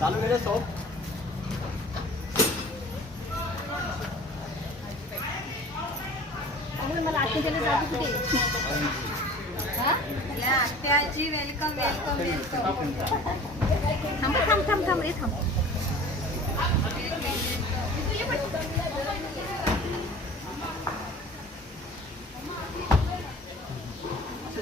चालू केलं सोप मला आठवण जाते कुठे या आत्याजी वेलकम वेलकम वेलकम थांब थांब थांब थांब रे थांब पाऊस येतो लवकर काम केलं या दादाच्या इथे थांब. तुझा हात धरायला काय सीट मागेली ना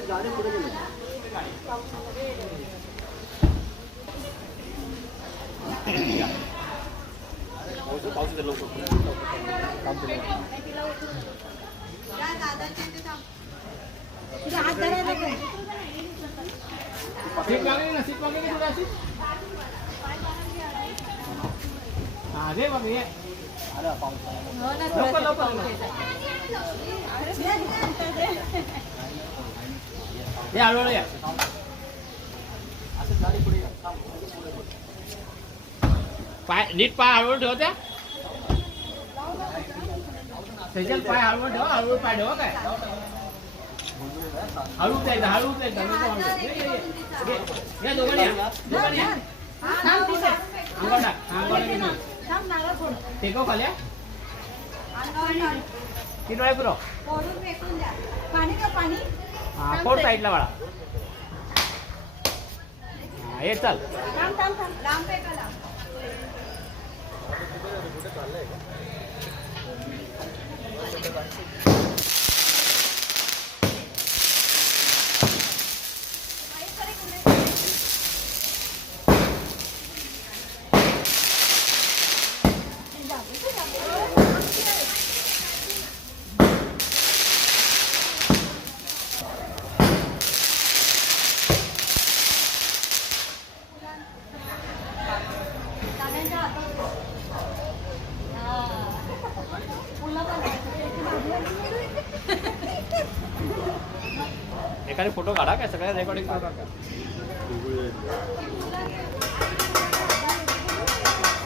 सीट हा दे मग ये आला पाऊस हो लवकर लवकर हे येतोय. हळूहळू या पाय नीट पाय हळूहळू ठेव त्या. सेजल पाय हळूहळू ठेव हळूहळू पाय ठेव काय? हळू एकदा हळू. ये, या दोघांनी या दोघांनी या. टेकव वेळा पाणी का पाणी? हा फोर साईडला वळा हा ये चल. थांब थांब थांब. लांब आहे का लांब? एखादी फोटो काढा काय? सगळ्या रेकॉर्डिंग करू नका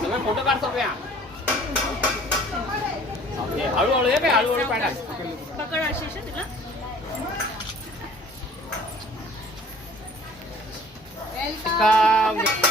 सगळे फोटो काढ सोप्या. हे, हळूहळू ये काय हळूहळू टाक. पकड तुला. वेलकम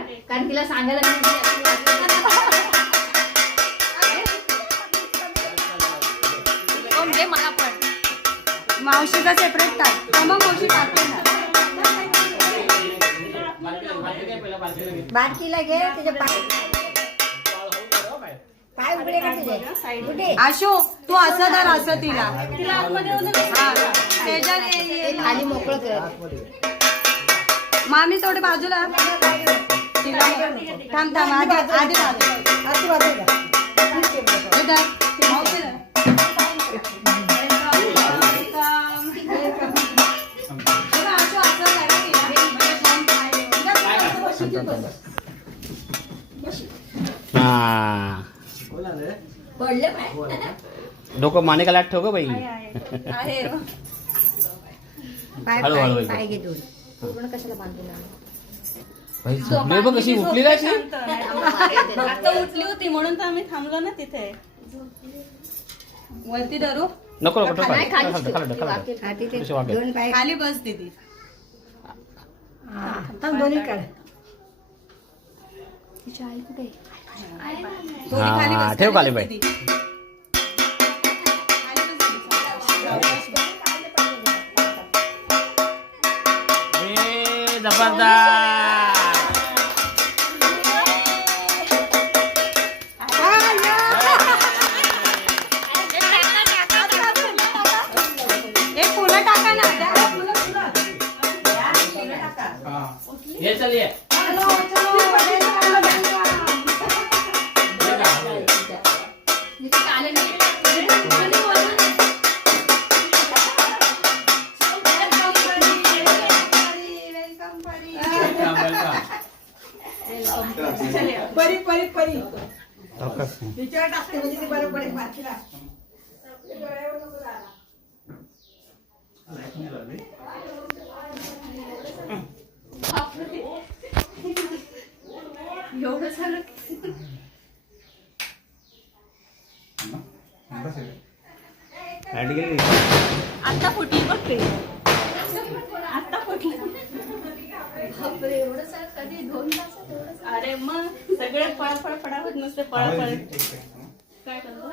काढ कारण तिला सांगायला नाही म्हणजे मला पण. मावशीचा सेपरेट टाक. हा, मग मावशी टाकते ना बारकी घे, पहिला बारकी घे. बारकीला घे तिचे पाय पाय उघडे का तुझे? कुठे आशू तू असं धर असं तिला. हा. खाली मोकळं कर. मामी थोडे बाजूला. थांब थांब आधी आधी. पडले पाय डोकं माने का लाट ठेव ग बाई आहे पाय हळू, हळू, पाय हळू. पाय घे दोन पूर्ण कशाला बांधून झोपली बघ कशी उठली ना अशी. आता उठली होती म्हणून तर आम्ही थांबलो ना तिथे. वरती धरू? नको नको नाही खाली. खाली कशी? दोन पाय. खाली बस दीदी. थांब दोन्ही काढ. हा, बस ठेव खाली बाई. ये चल ये मी तिथे आले नाही. परी परी परी। तिच्यावर टाकते म्हणजे. एवढं झालं आता फुटली बघ ते. आता फुटली. बापरे, एवढं सारं कधी? दोन सारं? अरे मग सगळे पळापळ पडावत नुसते पळापळ काय करतो